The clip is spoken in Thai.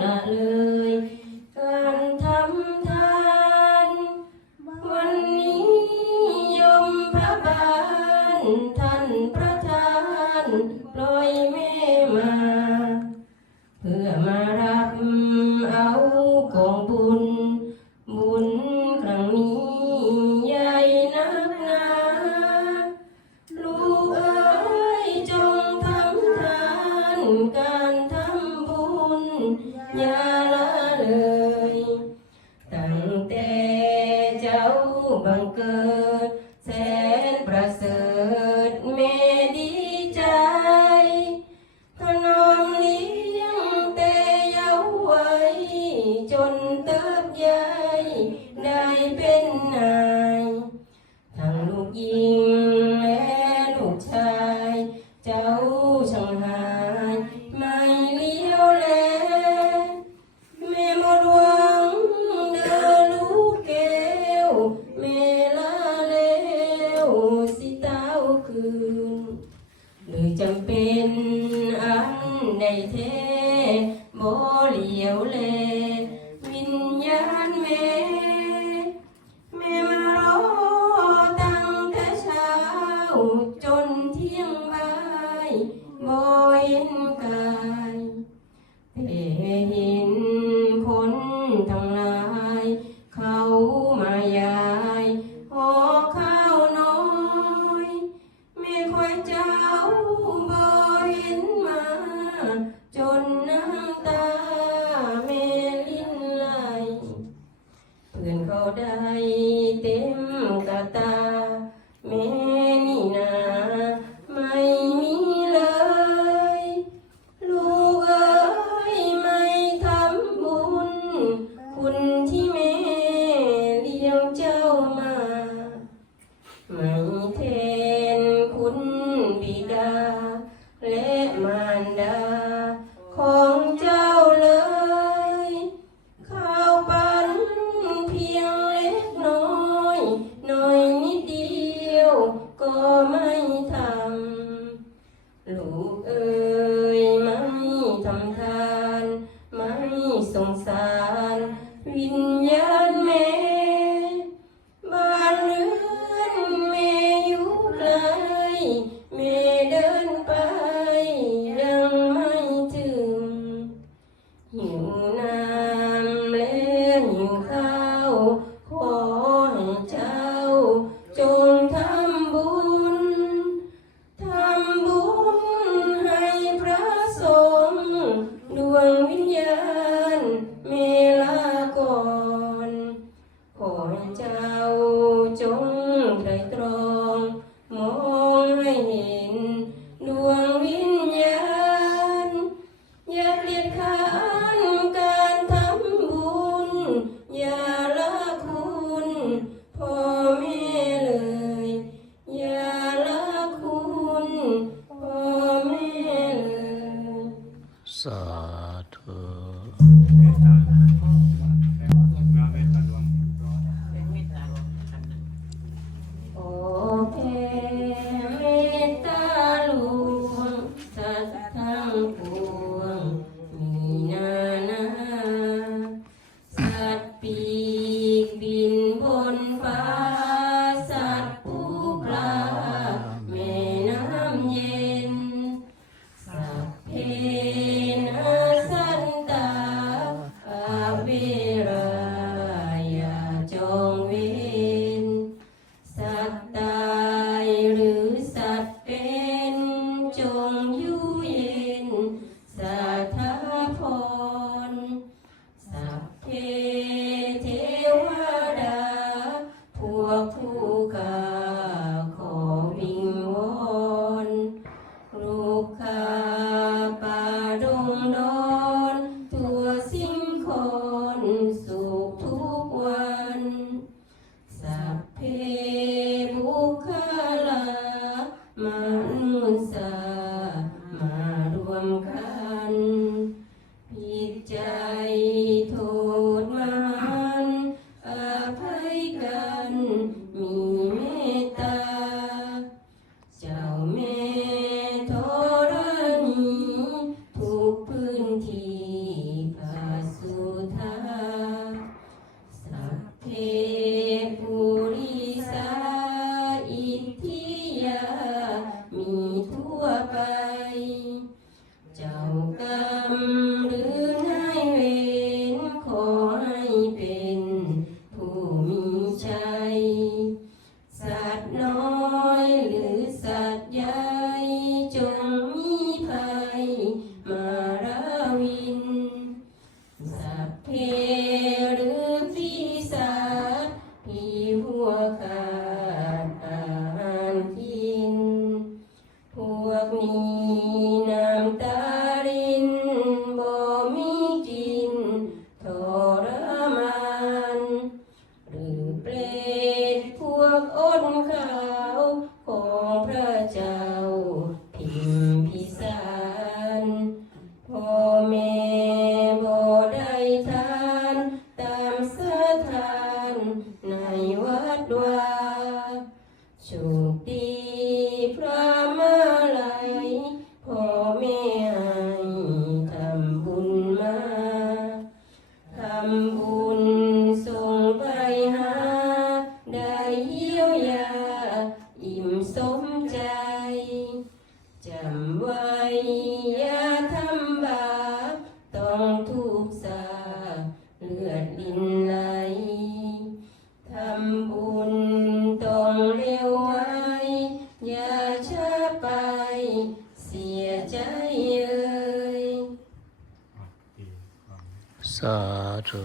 ละเลยการทำทาน วันนี้ยมพระบานท่านพระทานปล่อยแม่มา เพื่อมารับเอาของบุญ บุญครั้งนี้ใหญ่นักหนาลูกเอ๋ยจงทำทานกัน คืน หรือจำเป็นอันในเทโมเหลียวเล วิญญาณเมเมมัรอตั้งแต่เช้า จนเที่ยงบ่ายบยเห็นกายแต่เห็นคนทั้งหลายเขา đây เดินไปยังไม่ถึงหิวน้ำเละหิวข้าว ขอให้เจ้า จงทำบุญ ทำบุญให้พระสงฆ์ดวงวิญญาณเมลาก่อน ขอให้เจ้าจงไตรตรองม Oh. influence uh, ไว้อย่าทำบาปต้องถูกสาเลือดดินไหลทำบุญต้องเร็วไวอย่าช้าไป เสียใจเอ่ยสาธุ